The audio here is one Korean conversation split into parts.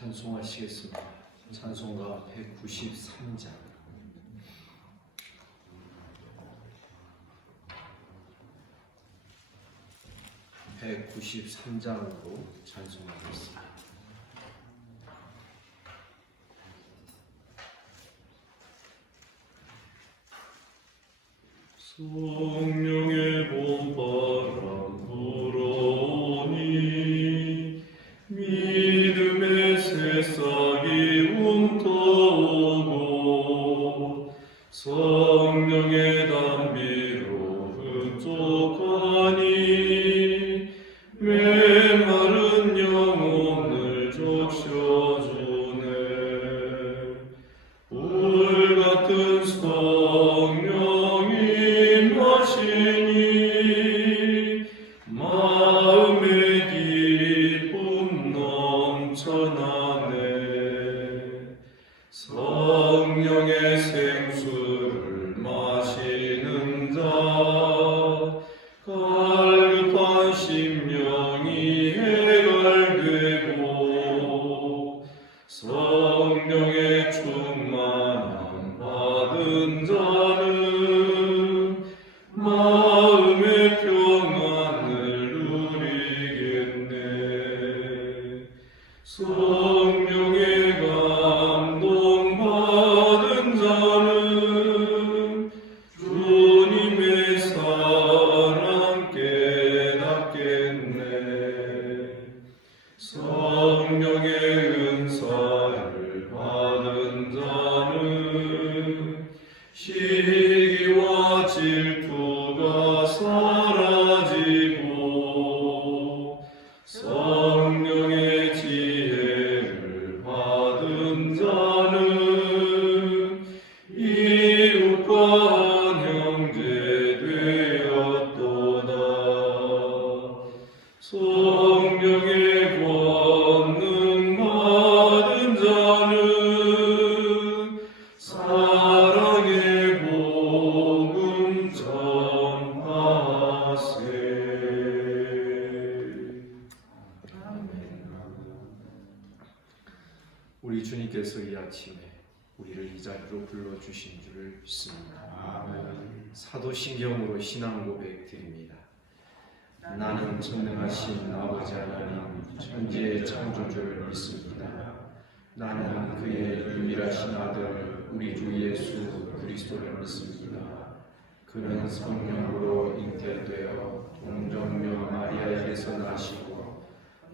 찬송하시겠습니다. 찬송가 193장. 193장으로 찬송하겠습니다. 성령의 봄바람 불어오니 믿음의 새싹이 움터오고 성령의 담비로 흡족하니 메마른 영혼을 적셔주네. 불같은 성령이 마시니 마음의 기쁨 넘쳐나네. 성령의 생수를 마시는 자 갈급한 심령이 해갈되고 성령의 충만함 받은 자는 마음의 평안을 누리겠네. 성령의 감동 받은 자는 주님의 사랑 깨닫겠네. 성령의 은사를 받은 자는 시기와 질투가 사라지고 성령의 지혜를 받은 자는 이웃과 한 형제 되었도다. 성령의 권능 받은 자는 사랑의 복음 전하세. 우리 주님께서 이 아침에 우리를 이 자리로 불러주신 줄을 믿습니다. 사도신경으로 신앙 고백 드립니다. 나는 전능하신 아버지 하나님 천지의 창조주를 믿습니다. 나는 그의 유일하신 아들 우리 주 예수 그리스도를 믿습니다. 그는 성령으로 잉태되어 동정녀 마리아에게서 나시고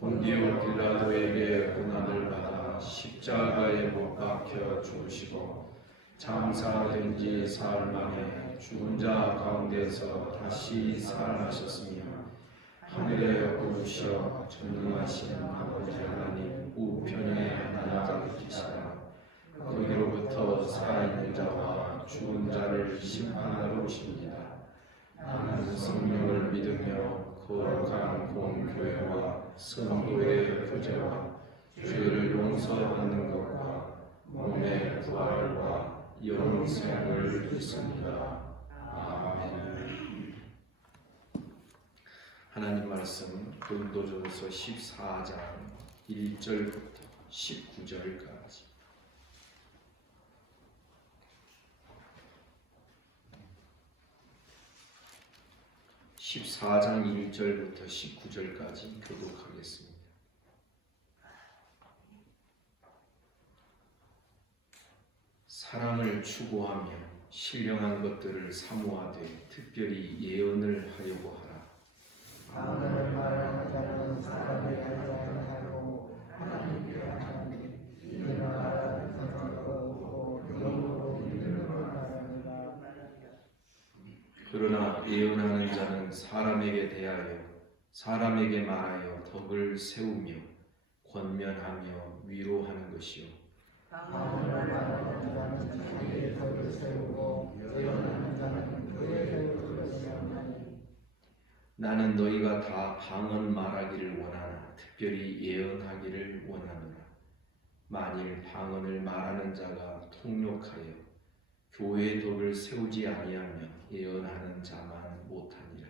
본디오 빌라도에게 고난을 받아 십자가에 못 박혀 죽으시고 장사된 지 사흘 만에 죽은 자 가운데서 다시 살아나셨으며 하늘에 오르셔 전능하신 아버지 하나님 우편에 앉아 계시다. 거기로부터 살아있는 자와 죽은 자를 심판하러 오십니다. 나는 성령을 믿으며 거룩한 공교회와 성도의 교제와 죄를 용서받는 것과 몸의 부활과 영생을 믿습니다. 아멘. 하나님 말씀 고린도전서 14장 1절부터 19절까지. (14장 1절부터 19절까지) 교독하겠습니다. 사랑을 추구하며 신령한 것들을 사모하되 특별히 예언을 하려고 하라. 마음을 말하는 자는 사람의 하고 하나님께 하나님 이는 말하는 자가 없고 영으로 믿음을 말합니다. 그러나 예언하는 자는 사람에게 대하여 사람에게 말하여 덕을 세우며 권면하며 위로하는 것이요. 마음을 말하는 자는 자기의 덕을 세우고 예언하는 자는 그의 덕을 세우나니. 나는 너희가 다 방언 말하기를 원하나 특별히 예언하기를 원하노라. 만일 방언을 말하는 자가 통역하여 교회의 덕을 세우지 아니하면 예언하는 자만 못하니라.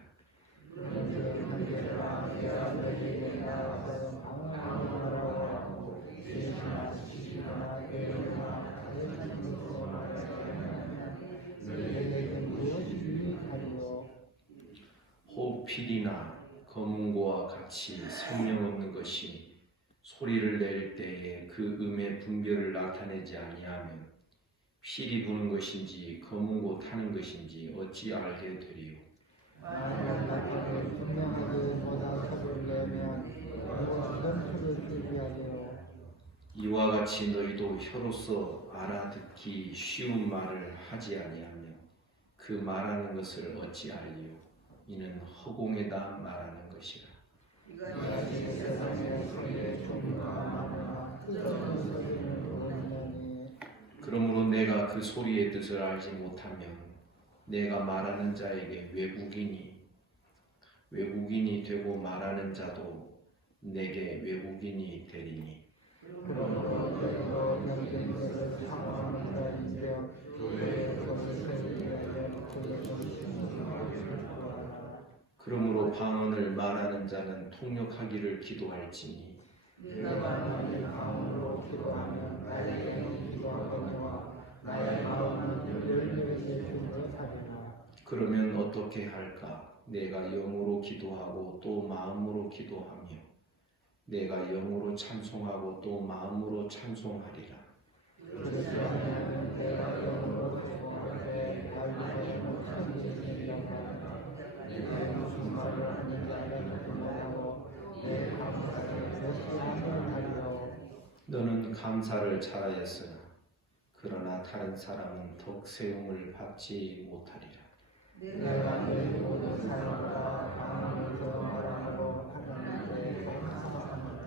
그런즉 내가 너희에게 나아가서 방언을 하고 필이나 검은고와 같이 생명 없는 것이 소리를 낼 때에 그 음의 분별을 나타내지 아니하면 필이 부는 것인지 검은고 타는 것인지 어찌 알게 되리요. 만약 나에게 분명하게 뭐다 소리를 내면 너희가 어떤 소리를 들게 하리요. 이와 같이 너희도 혀로서 알아듣기 쉬운 말을 하지 아니하며 그 말하는 것을 어찌 알리요. 이는 허공에다 말하는 것이라. 이같이 세상에 소리의 종류가 많으나 뜻없는 소리는 모르느니 그러므로 내가 그 소리의 뜻을 알지 못하면 내가 말하는 자에게 외국인이 되고 말하는 자도 내게 외국인이 되리니. 그러므로 너희도 명된 것을 사모하는 자인즉 교회의 것을 세우기 위하여 그의 것을 신중하게 그러므로 방언을 말하는 자는 통역하기를 기도할지니 내가 만일 방언으로 기도하면 나의 영이 기도하거니와 나의 마음은 열렬히 예수로 살리라. 그러면 어떻게 할까? 내가 영으로 기도하고 또 마음으로 기도하며 내가 영으로 찬송하고 또 마음으로 찬송하리라. 그렇지 않으면 내가 영으로 기도하되 알지 못한 일이 영광이라. 내가 무슨 말을 하는지 알지 못하고 내 감사를 못지 않으리요. 너는 감사를 잘하였으나 그러나 다른 사람은 더욱 세움을 받지 못하리라. 내가 너희 모든 사람과 방언에서 말하고 하나님께 감사합니다.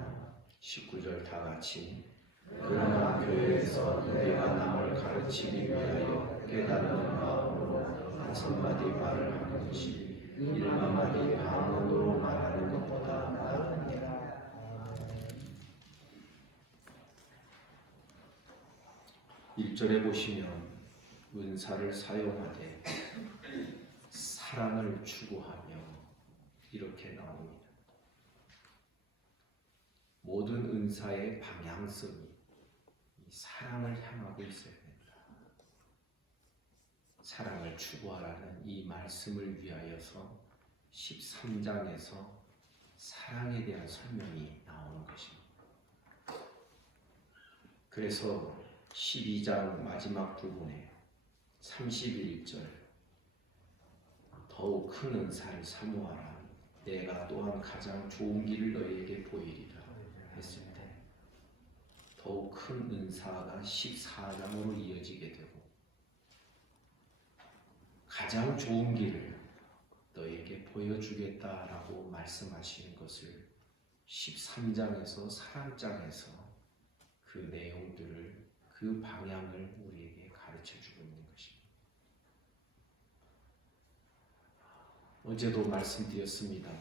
19절 다 같이. 그러나 교회에서 내가 남을 가르치기 위하여 깨닫는 마음으로 5마디 말을 하는 것이 1마디 방언으로 말하는 것보다 나으니라. 1절에 보시면 은사를 사용하되 사랑을 추구하며 이렇게 나옵니다. 모든 은사의 방향성이 이 사랑을 향하고 있어야 된다. 사랑을 추구하라는 이 말씀을 위하여서 13장에서 사랑에 대한 설명이 나오는 것입니다. 그래서 12장 마지막 부분에 31절 더욱 큰 은사를 사모하라. 내가 또한 가장 좋은 길을 너희에게 보이리라 했을 때 더욱 큰 은사가 14장으로 이어지게 되고 가장 좋은 길을 너희에게 보여주겠다라고 말씀하시는 것을 13장에서 사랑장에서 그 내용들을 그 방향을 우리에게 가르쳐주고 있는 것입니다. 어제도 말씀드렸습니다.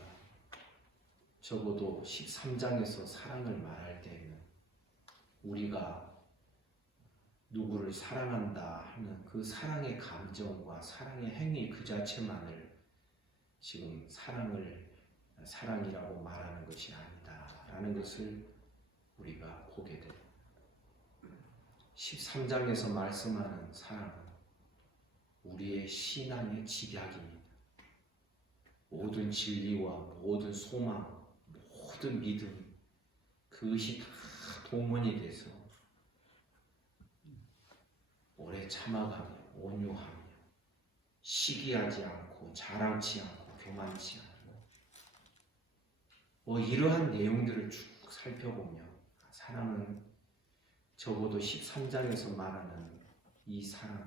적어도 13장에서 사랑을 말할 때에는 우리가 누구를 사랑한다 하는 그 사랑의 감정과 사랑의 행위 그 자체만을 지금 사랑이라고 말하는 것이 아니다라는 것을 우리가 보게 됩니다. 13장에서 말씀하는 사랑은 우리의 신앙의 집약입니다. 모든 진리와 모든 소망, 모든 믿음 그것이 다 동원이 돼서 오래 참아가며 온유하며 시기하지 않고 자랑치 않고 교만치 않고 이러한 내용들을 쭉 살펴보면 사랑은 적어도 13장에서 말하는 이 사랑은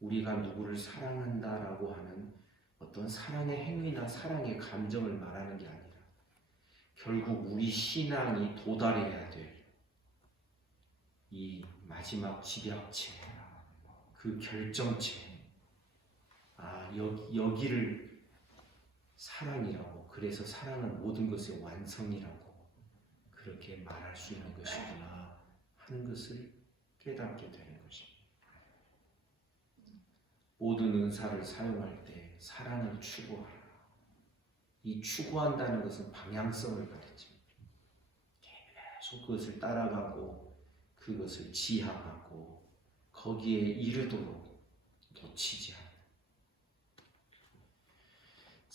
우리가 누구를 사랑한다라고 하는 어떤 사랑의 행위나 사랑의 감정을 말하는 게 아니라 결국 우리 신앙이 도달해야 될 이 마지막 집약체, 그 결정체, 여기를 사랑이라고, 그래서 사랑은 모든 것의 완성이라고 그렇게 말할 수 있는 것이구나 하는 것을 깨닫게 되는 것입니다. 모든 은사를 사용할 때 사랑을 추구하라. 이 추구한다는 것은 방향성을 가르칩니다. 계속 그것을 따라가고 그것을 지향하고 거기에 이르도록 놓치지 않는.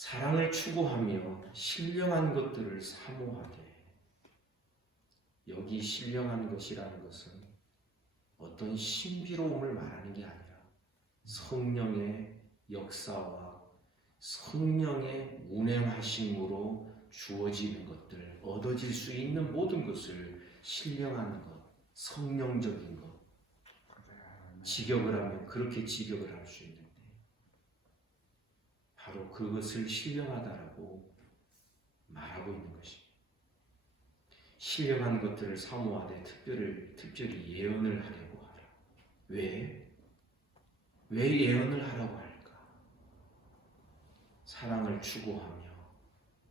사랑을 추구하며 신령한 것들을 사모하되, 여기 신령한 것이라는 것은 어떤 신비로움을 말하는 게 아니라 성령의 역사와 성령의 운행하심으로 주어지는 것들, 얻어질 수 있는 모든 것을 신령한 것, 성령적인 것, 직역을 하면 그렇게 직역을 할 수 있는데, 바로 그것을 신령하다라고 말하고 있는 것입니다. 신령한 것들을 사모하되 특별히 예언을 하려고 하라. 왜 예언을 하라고 할까? 사랑을 추구하며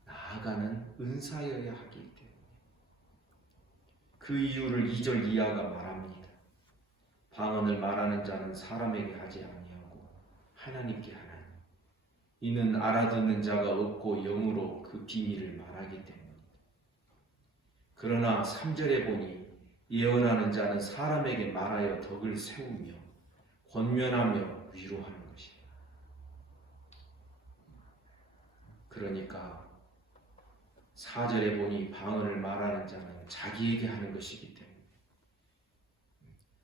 나아가는 은사여야 하기 때문에. 그 이유를 2절 이하가 말합니다. 방언을 말하는 자는 사람에게 하지 아니하고 하나님께 하나니, 이는 알아듣는 자가 없고 영으로 그 비밀을 말하기 때문입니다. 그러나 3절에 보니 예언하는 자는 사람에게 말하여 덕을 세우며 권면하며 위로하는 것이다. 그러니까 4절에 보니 방언을 말하는 자는 자기에게 하는 것이기 때문에,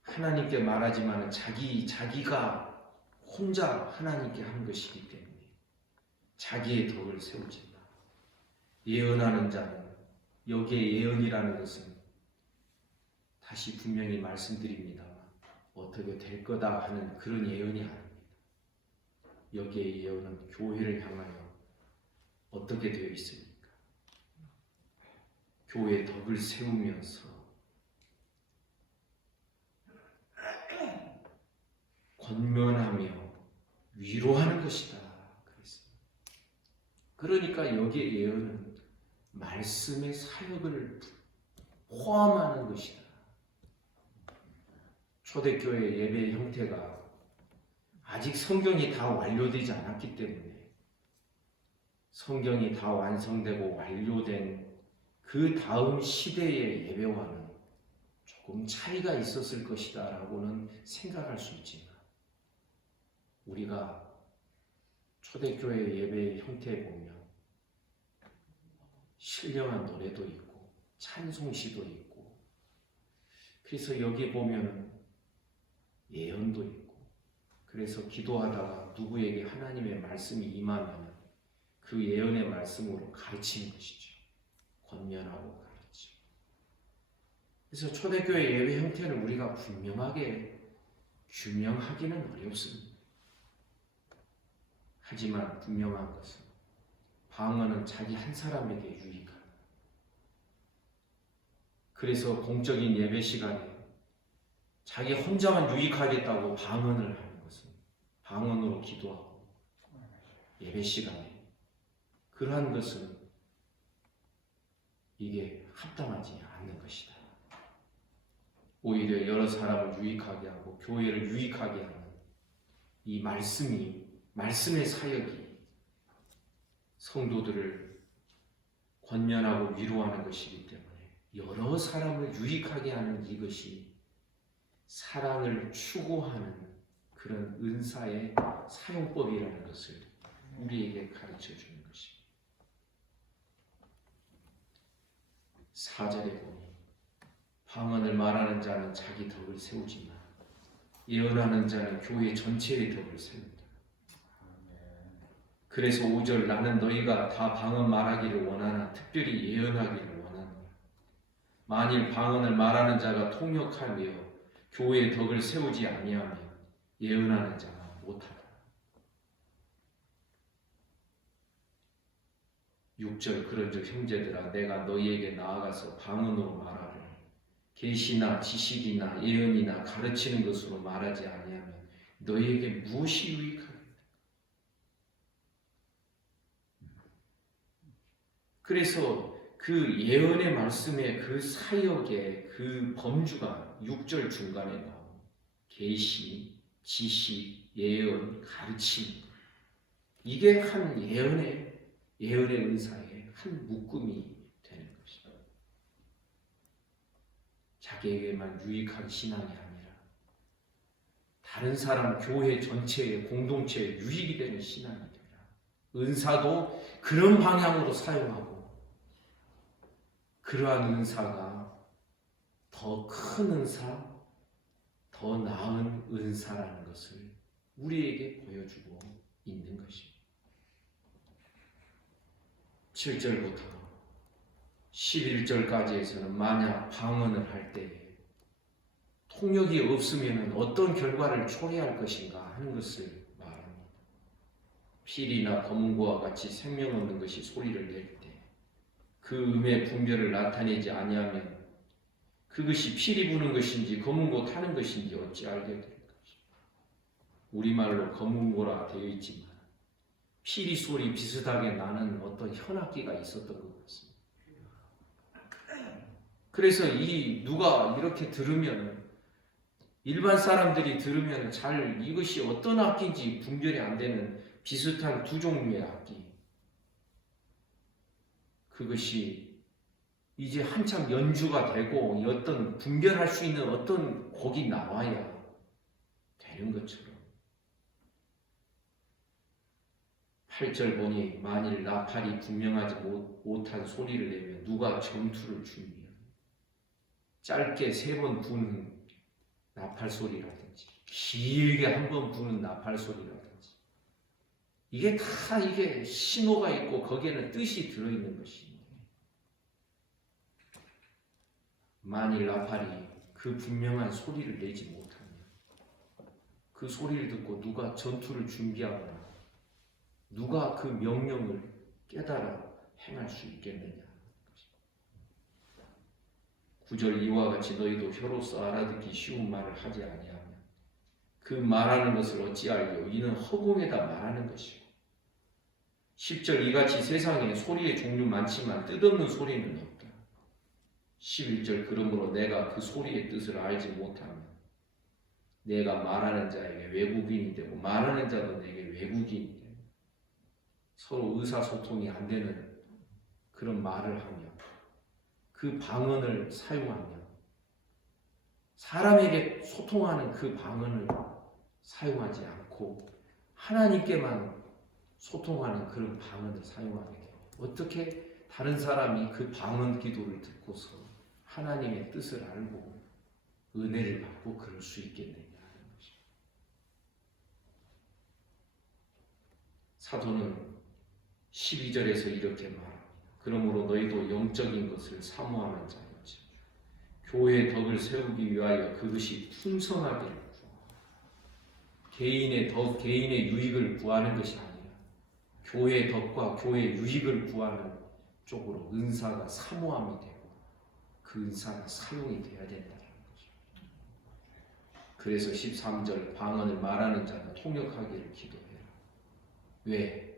하나님께 말하지만 자기가 혼자 하나님께 하는 것이기 때문에 자기의 덕을 세우지 마. 예언하는 자는, 여기에 예언이라는 것은 다시 분명히 말씀드립니다만 어떻게 될 거다 하는 그런 예언이 아닙니다. 여기에 예언은 교회를 향하여 어떻게 되어 있습니까? 교회의 덕을 세우면서 권면하며 위로하는 것이다. 그랬습니다. 그러니까 여기에 예언은 말씀의 사역을 포함하는 것이다. 초대교회 예배의 형태가 아직 성경이 다 완료되지 않았기 때문에, 성경이 다 완성되고 완료된 그 다음 시대의 예배와는 조금 차이가 있었을 것이다 라고는 생각할 수 있지만, 우리가 초대교회 예배의 형태에 보면 신령한 노래도 있고 찬송시도 있고, 그래서 여기 보면 예언도 있고, 그래서 기도하다가 누구에게 하나님의 말씀이 임하면 그 예언의 말씀으로 가르치는 것이죠. 권면하고 가르치고. 그래서 초대교회 예배 형태를 우리가 분명하게 규명하기는 어렵습니다. 하지만 분명한 것은 방언은 자기 한 사람에게 유익하다. 그래서 공적인 예배 시간에 자기 혼자만 유익하겠다고 방언을 하는 것은, 방언으로 기도하고 예배 시간에 그러한 것은 이게 합당하지 않는 것이다. 오히려 여러 사람을 유익하게 하고 교회를 유익하게 하는 이 말씀의 사역이 성도들을 권면하고 위로하는 것이기 때문에, 여러 사람을 유익하게 하는 이것이 사랑을 추구하는 그런 은사의 사용법이라는 것을 우리에게 가르쳐 주는 것입니다. 4절에 보니 방언을 말하는 자는 자기 덕을 세우지만 예언하는 자는 교회 전체의 덕을 세운다. 그래서 5절, 나는 너희가 다 방언 말하기를 원하나 특별히 예언하기를 원하노라. 만일 방언을 말하는 자가 통역하며 교회의 덕을 세우지 아니하면 예언하는 자가 못하다. 6절, 그런즉 형제들아 내가 너희에게 나아가서 방언으로 말하되 계시나 지식이나 예언이나 가르치는 것으로 말하지 아니하면 너희에게 무엇이 유익하겠다. 그래서 그 예언의 말씀의 그 사역의 그 범주가 6절 중간에 나오고, 계시, 지식, 예언, 가르침, 이게 한 예언의 은사의 한 묶음이 되는 것입니다. 자기에게만 유익한 신앙이 아니라 다른 사람, 교회 전체의 공동체에 유익이 되는 신앙이 되라. 은사도 그런 방향으로 사용하고 그러한 은사가 더 큰 은사, 더 나은 은사라는 것을 우리에게 보여주고 있는 것입니다. 7절부터 11절까지에서는 만약 방언을 할 때에 통역이 없으면 어떤 결과를 초래할 것인가 하는 것을 말합니다. 필이나 검은고와 같이 생명 없는 것이 소리를 낼 때 그 음의 분별을 나타내지 아니하면 그것이 필이 부는 것인지 검은고 타는 것인지 어찌 알게 될 것인가. 우리말로 검은고라 되어 있지만 필이 소리 비슷하게 나는 어떤 현악기가 있었던 것 같습니다. 그래서 누가 이렇게 들으면 일반 사람들이 들으면 잘 이것이 어떤 악기인지 분별이 안 되는 비슷한 두 종류의 악기. 그것이 이제 한참 연주가 되고 어떤 분별할 수 있는 어떤 곡이 나와야 되는 것처럼 8절 보니 만일 나팔이 분명하지 못한 소리를 내면 누가 전투를 준비하며 짧게 3번 부는 나팔 소리라든지 길게 한 번 부는 나팔 소리라든지 이게 다 이게 신호가 있고 거기에는 뜻이 들어있는 것입니다. 만일 나팔이 그 분명한 소리를 내지 못하면 그 소리를 듣고 누가 전투를 준비하거나 누가 그 명령을 깨달아 행할 수 있겠느냐. 9절 이와 같이 너희도 혀로서 알아듣기 쉬운 말을 하지 아니하면 그 말하는 것을 어찌 알려 이는 허공에다 말하는 것이고 10절 이같이 세상에 소리의 종류 많지만 뜻없는 소리는 없다. 11절 그러므로 내가 그 소리의 뜻을 알지 못하면 내가 말하는 자에게 외국인이 되고 말하는 자도 내게 외국인이 되고 서로 의사소통이 안 되는 그런 말을 하며 그 방언을 사용하며 사람에게 소통하는 그 방언을 사용하지 않고 하나님께만 소통하는 그런 방언을 사용하게 돼요. 어떻게 다른 사람이 그 방언 기도를 듣고서 하나님의 뜻을 알고 은혜를 받고 그럴 수 있겠느냐 하는 것입니다. 사도는 12절에서 이렇게 말합니다. 그러므로 너희도 영적인 것을 사모하는 자였지 교회의 덕을 세우기 위하여 그것이 풍성하기를 개인의 덕, 개인의 유익을 구하는 것이 아니라 교회의 덕과 교회의 유익을 구하는 쪽으로 은사가 사모함이 되고 그 은사가 사용이 되어야 된다는 것입니다. 그래서 13절 방언을 말하는 자는 통역하기를 기도해라. 왜?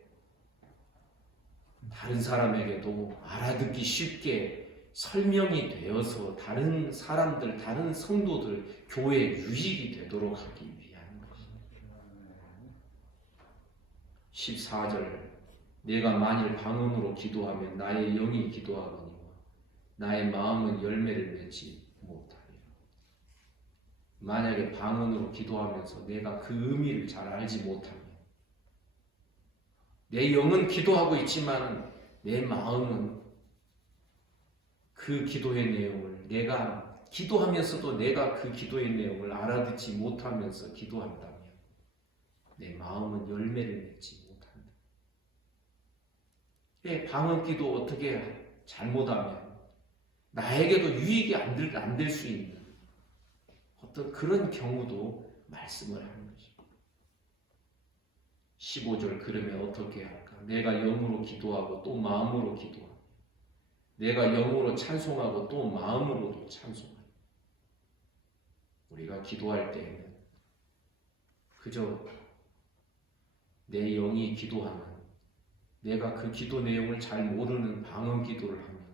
다른 사람에게도 알아듣기 쉽게 설명이 되어서 다른 사람들, 다른 성도들 교회에 유익이 되도록 하기 위한 것입니다. 14절 내가 만일 방언으로 기도하면 나의 영이 기도하거니와 나의 마음은 열매를 맺지 못하리라. 만약에 방언으로 기도하면서 내가 그 의미를 잘 알지 못하면 내 영은 기도하고 있지만 내 마음은 그 기도의 내용을 내가 기도하면서도 내가 그 기도의 내용을 알아듣지 못하면서 기도한다면 내 마음은 열매를 맺지 못한다. 방언 기도 어떻게 잘못하면 나에게도 유익이 안 될 수 있는 어떤 그런 경우도 말씀을 하는 것입니다. 15절 그러면 어떻게 할까? 내가 영으로 기도하고 또 마음으로 기도하고 내가 영으로 찬송하고 또 마음으로도 찬송하고 우리가 기도할 때에는 그저 내 영이 기도하는 내가 그 기도 내용을 잘 모르는 방언 기도를 하면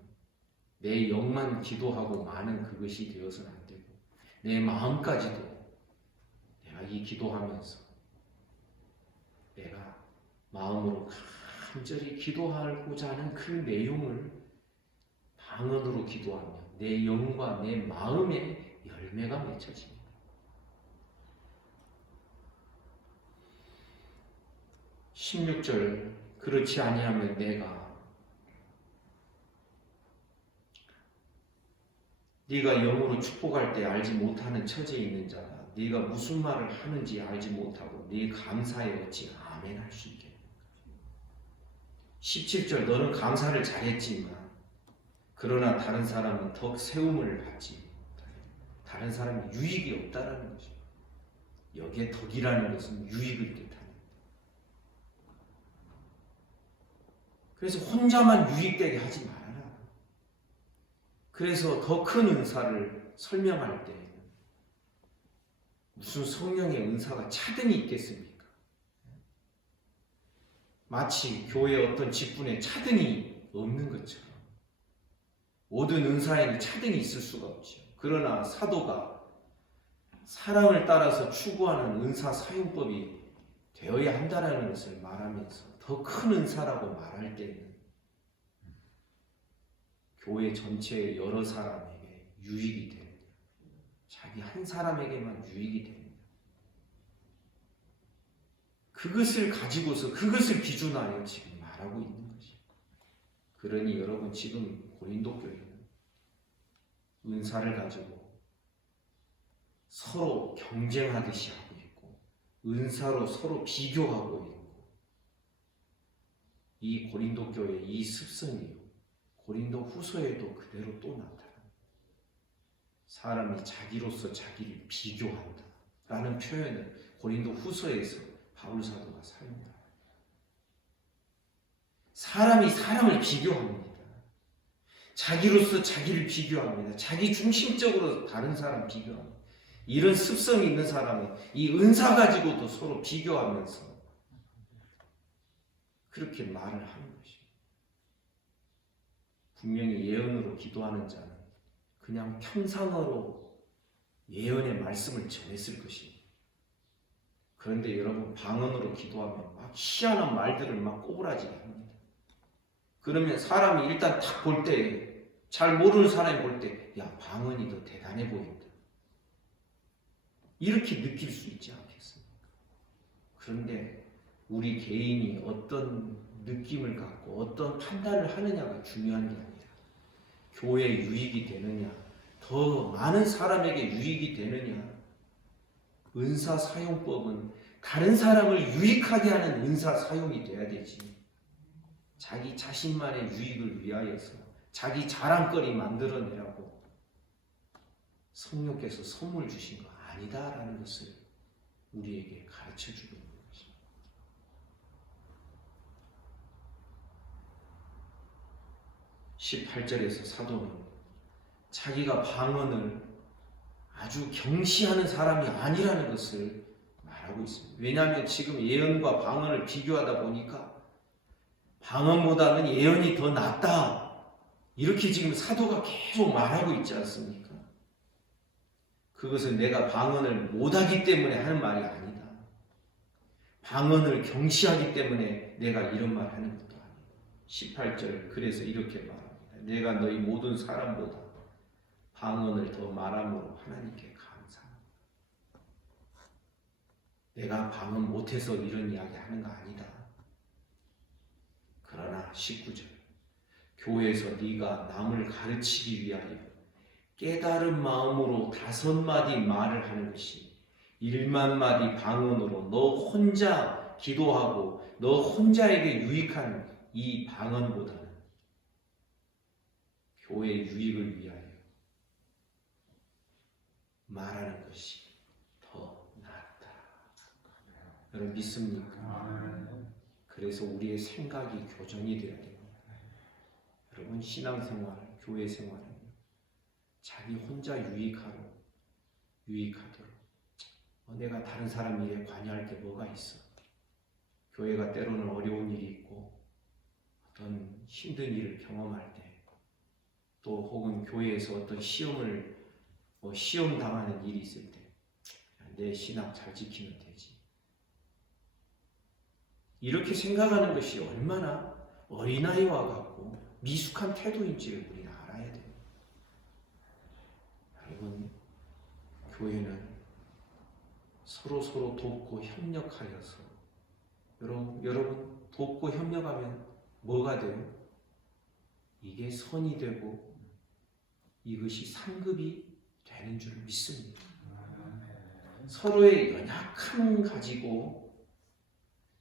내 영만 기도하고 많은 그것이 되어서는 안 되고 내 마음까지도 내가 이 기도하면서 내가 마음으로 간절히 기도하고자 하는 그 내용을 방언으로 기도하며 내 영과 내 마음에 열매가 맺혀집니다. 16절 그렇지 아니하면 네가 영으로 축복할 때 알지 못하는 처지에 있는 자가 네가 무슨 말을 하는지 알지 못하고 네 감사에 어찌 아멘 할 수 있겠는가. 17절 너는 감사를 잘했지만 그러나 다른 사람은 더 세움을 받지 못하게. 다른 사람이 유익이 없다라는 거죠. 여기에 덕이라는 것은 유익을 뜻합니다. 그래서 혼자만 유익되게 하지 말아라. 그래서 더 큰 은사를 설명할 때 무슨 성령의 은사가 차등이 있겠습니까? 마치 교회 어떤 직분에 차등이 없는 것처럼 모든 은사에는 차등이 있을 수가 없죠. 그러나 사도가 사랑을 따라서 추구하는 은사 사용법이 되어야 한다는 것을 말하면서 더 큰 은사라고 말할 때는 교회 전체의 여러 사람에게 유익이 됩니다. 자기 한 사람에게만 유익이 됩니다. 그것을 가지고서 그것을 기준하여 지금 말하고 있는 것이죠. 그러니 여러분 지금 고린도 교회는 은사를 가지고 서로 경쟁하듯이 하고 있고 은사로 서로 비교하고 있고 이 고린도 교회의 이 습성이 고린도 후서에도 그대로 또 나타납니다. 사람이 자기로서 자기를 비교한다 라는 표현을 고린도 후서에서 바울 사도가 사용합니다. 사람이 사람을 비교합니다. 자기로서 자기를 비교합니다. 자기 중심적으로 다른 사람 비교합니다. 이런 습성이 있는 사람은 이 은사 가지고도 서로 비교하면서 그렇게 말을 하는 것입니다. 분명히 예언으로 기도하는 자는 그냥 평상어로 예언의 말씀을 전했을 것입니다. 그런데 여러분 방언으로 기도하면 막 희한한 말들을 막 꼬부라지게 합니다. 그러면 사람이 일단 딱 볼 때 잘 모르는 사람이 볼 때 야 방언이 더 대단해 보인다. 이렇게 느낄 수 있지 않겠습니까? 그런데 우리 개인이 어떤 느낌을 갖고 어떤 판단을 하느냐가 중요한 게 아니라 교회에 유익이 되느냐 더 많은 사람에게 유익이 되느냐 은사 사용법은 다른 사람을 유익하게 하는 은사 사용이 돼야 되지 자기 자신만의 유익을 위하여서 자기 자랑거리 만들어내라고 성령께서 선물 주신 거 아니다라는 것을 우리에게 가르쳐주고 있는 것입니다. 18절에서 사도는 자기가 방언을 아주 경시하는 사람이 아니라는 것을 말하고 있습니다. 왜냐하면 지금 예언과 방언을 비교하다 보니까 방언보다는 예언이 더 낫다. 이렇게 지금 사도가 계속 말하고 있지 않습니까? 그것은 내가 방언을 못하기 때문에 하는 말이 아니다. 방언을 경시하기 때문에 내가 이런 말 하는 것도 아니다. 18절 그래서 이렇게 말합니다. 내가 너희 모든 사람보다 방언을 더 말함으로 하나님께 감사합니다. 내가 방언 못해서 이런 이야기 하는 거 아니다. 그러나 19절 교회에서 네가 남을 가르치기 위하여 깨달은 마음으로 5마디 말을 하는 것이 1만마디 방언으로 너 혼자 기도하고 너 혼자에게 유익한 이 방언보다는 교회의 유익을 위하여 말하는 것이 더 낫다. 여러분 믿습니까? 그래서 우리의 생각이 교정이 되어야 됩니다. 여러분 신앙생활, 교회생활은 자기 혼자 유익하도록 내가 다른 사람 일에 관여할 게 뭐가 있어. 교회가 때로는 어려운 일이 있고 어떤 힘든 일을 경험할 때 또 혹은 교회에서 어떤 시험 당하는 일이 있을 때 내 신앙 잘 지키면 되지. 이렇게 생각하는 것이 얼마나 어린아이와 같고 미숙한 태도인지를 우리는 알아야 돼요. 여러분, 교회는 서로 돕고 협력하여서 여러분 돕고 협력하면 뭐가 돼요? 이게 선이 되고 이것이 상급이 되는 줄 믿습니다. 서로의 연약함 가지고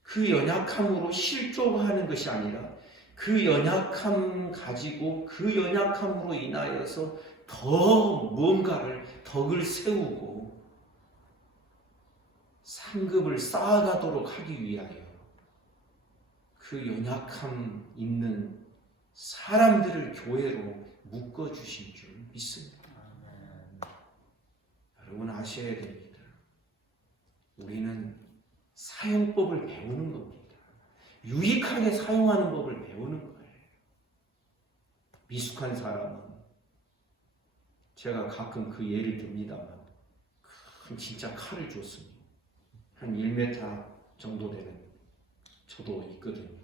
그 연약함으로 실족하는 것이 아니라 그 연약함 가지고 그 연약함으로 인하여서 더 뭔가를 덕을 세우고 상급을 쌓아가도록 하기 위하여 그 연약함 있는 사람들을 교회로 묶어주신 줄 믿습니다. 여러분 아셔야 됩니다. 우리는 사용법을 배우는 겁니다. 유익하게 사용하는 법을 배우는 거예요. 미숙한 사람은 제가 가끔 그 예를 듭니다만 큰 진짜 칼을 줬습니다. 한 1m 정도 되는 저도 있거든요.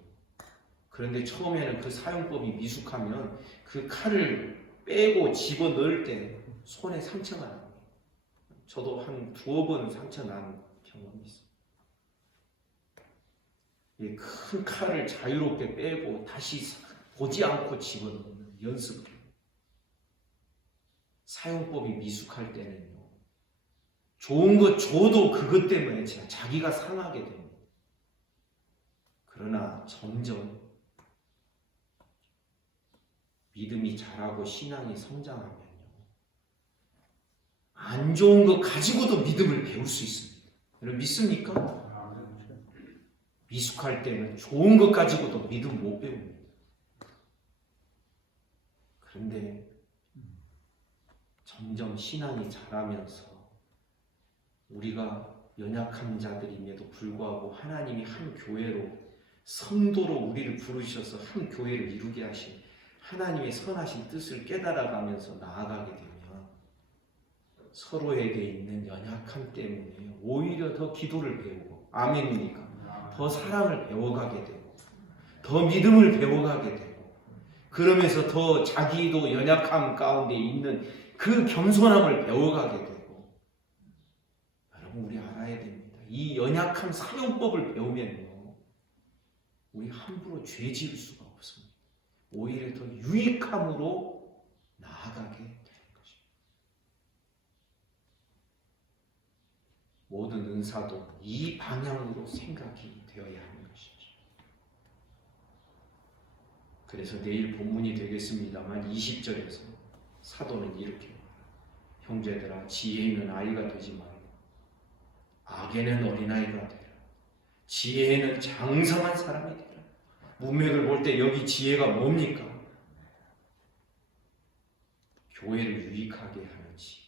그런데 처음에는 그 사용법이 미숙하면 그 칼을 빼고 집어넣을 때 손에 상처가 납니다. 저도 한 2번 상처 난 경험이 있어요. 이 큰 칼을 자유롭게 빼고 다시 보지 않고 집어넣는 연습을. 사용법이 미숙할 때는요. 좋은 것 줘도 그것 때문에 자기가 상하게 됩니다. 그러나 점점 믿음이 자라고 신앙이 성장하면요. 안 좋은 것 가지고도 믿음을 배울 수 있습니다. 여러분 믿습니까? 미숙할 때는 좋은 것 가지고도 믿음 못 배웁니다. 그런데 점점 신앙이 자라면서 우리가 연약한 자들임에도 불구하고 하나님이 한 교회로 성도로 우리를 부르셔서 한 교회를 이루게 하신 하나님의 선하신 뜻을 깨달아가면서 나아가게 되면 서로에게 있는 연약함 때문에 오히려 더 기도를 배우고 아멘입니까? 더 사랑을 배워가게 되고 더 믿음을 배워가게 되고 그러면서 더 자기도 연약함 가운데 있는 그 겸손함을 배워가게 되고 여러분 우리 알아야 됩니다. 이 연약한 사용법을 배우면요 우리 함부로 죄 지을 수가 없습니다. 오히려 더 유익함으로 나아가게 되는 것입니다. 모든 은사도 이 방향으로 생각이 되어야 하는 것이죠. 그래서 내일 본문이 되겠습니다만 20절에서 사도는 이렇게 말합니다. 형제들아 지혜 있는 아이가 되지 말고 악에는 어린아이가 되라. 지혜에는 장성한 사람이 되라. 문맥을 볼 때 여기 지혜가 뭡니까? 교회를 유익하게 하는 지혜,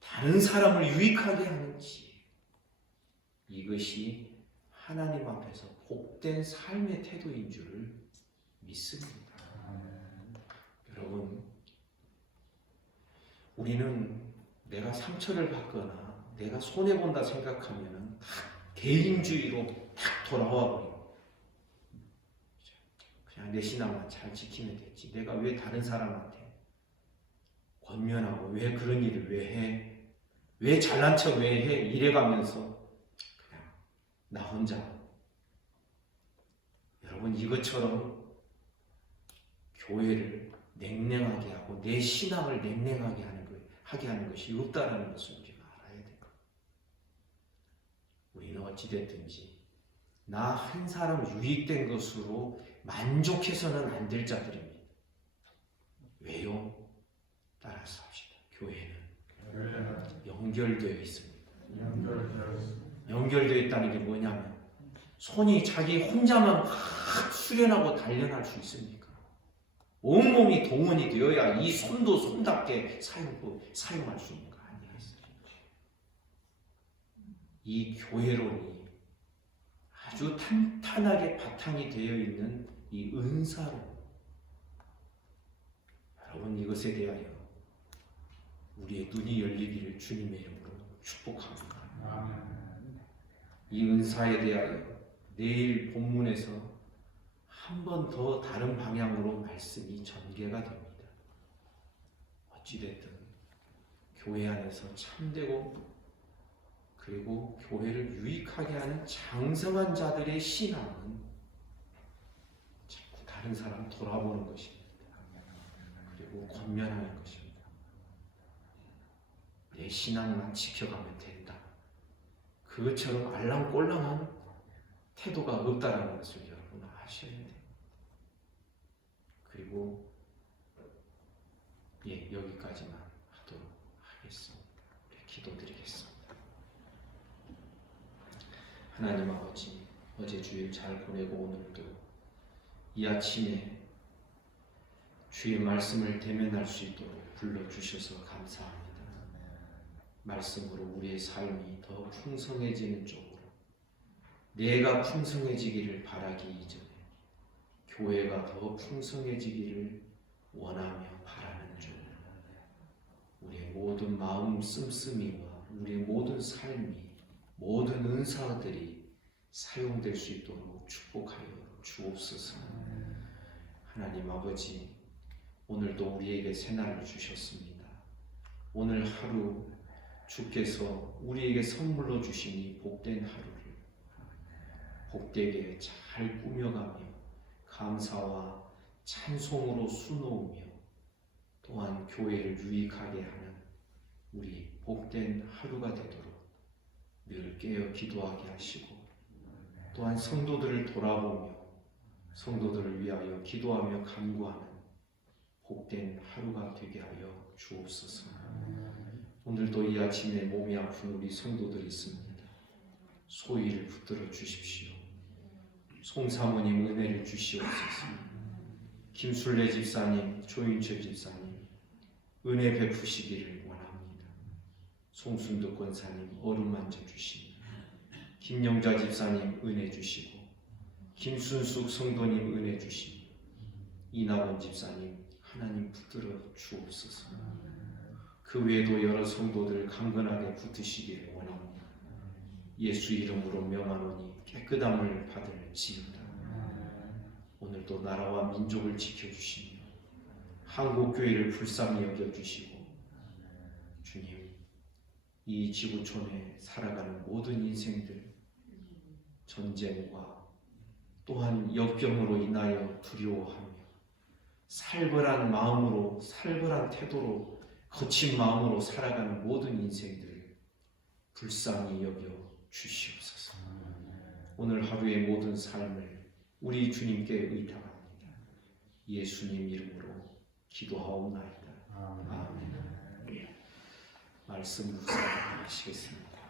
다른 사람을 유익하게 하는 지혜, 이것이 하나님 앞에서 복된 삶의 태도인 줄 믿습니다. 여러분 우리는 내가 상처를 받거나 내가 손해본다 생각하면 개인주의로 탁 돌아와 버려요. 그냥 내 신앙만 잘 지키면 됐지. 내가 왜 다른 사람한테 권면하고 왜 그런 일을 왜 해? 왜 잘난 척 왜 해? 이래가면서 그냥 나 혼자. 여러분 이것처럼 교회를 냉랭하게 하고 내 신앙을 냉랭하게 하는 것이 없다라는 것을 우리가 알아야 됩니다. 우리는 어찌됐든지 나 한 사람 유익된 것으로 만족해서는 안 될 자들입니다. 왜요? 따라서 합시다. 교회는 연결되어 있습니다. 연결되어 있다는 게 뭐냐면 손이 자기 혼자만 막 수련하고 단련할 수 있습니까? 온몸이 동원이 되어야 이 손도 손답게 사용할 수 있는 거 아니겠습니까? 이 교회론이 아주 탄탄하게 바탕이 되어 있는 이 은사론, 여러분 이것에 대하여 우리의 눈이 열리기를 주님의 이름으로 축복합니다. 이 은사에 대하여 내일 본문에서 한 번 더 다른 방향으로 말씀이 전개가 됩니다. 어찌됐든 교회 안에서 참되고 그리고 교회를 유익하게 하는 장성한 자들의 신앙은 자꾸 다른 사람 돌아보는 것입니다. 그리고 권면하는 것입니다. 내 신앙만 지켜가면 된다. 그것처럼 알랑꼴랑한 태도가 없다는 것을 여러분 아셔야 돼요. 그리고 여기까지만 하도록 하겠습니다. 우리 기도드리겠습니다. 하나님 아버지, 어제 주일 잘 보내고 오늘도 이 아침에 주의 말씀을 대면할 수 있도록 불러주셔서 감사합니다. 말씀으로 우리의 삶이 더 풍성해지는 쪽으로, 내가 풍성해지기를 바라기 이전에 교회가 더 풍성해지기를 원하며 바라는 쪽, 우리의 모든 마음 씀씀이와 우리의 모든 삶이, 모든 은사들이 사용될 수 있도록 축복하여 주옵소서. 하나님 아버지, 오늘도 우리에게 새날을 주셨습니다. 오늘 하루 주께서 우리에게 선물로 주신 이 복된 하루를 복되게 잘 꾸며가며 감사와 찬송으로 수놓으며 또한 교회를 유익하게 하는 우리 복된 하루가 되도록 늘 깨어 기도하게 하시고, 또한 성도들을 돌아보며 성도들을 위하여 기도하며 간구하는 복된 하루가 되게 하여 주옵소서. 오늘도 이 아침에 몸이 아픈 우리 성도들이 있습니다. 소위를 붙들어 주십시오. 송사모님 은혜를 주시옵소서. 김순례 집사님, 조인철 집사님 은혜 베푸시기를 원합니다. 송순득 권사님 어루 만져주시니, 김영자 집사님 은혜 주시고, 김순숙 성도님 은혜 주시니, 이나원 집사님 하나님 붙들어 주옵소서. 그 외에도 여러 성도들 강건하게 붙으시기를 원합니다. 예수 이름으로 명하노니 깨끗함을 받을지어다. 오늘도 나라와 민족을 지켜주시며 한국교회를 불쌍히 여겨주시고, 주님, 이 지구촌에 살아가는 모든 인생들, 전쟁과 또한 역병으로 인하여 두려워하며 살벌한 마음으로, 살벌한 태도로, 거친 마음으로 살아가는 모든 인생들을 불쌍히 여겨 주시옵소서. 오늘 하루의 모든 삶을 우리 주님께 의탁합니다. 예수님 이름으로 기도하옵나이다. 아멘. 말씀 묵상하시겠습니다.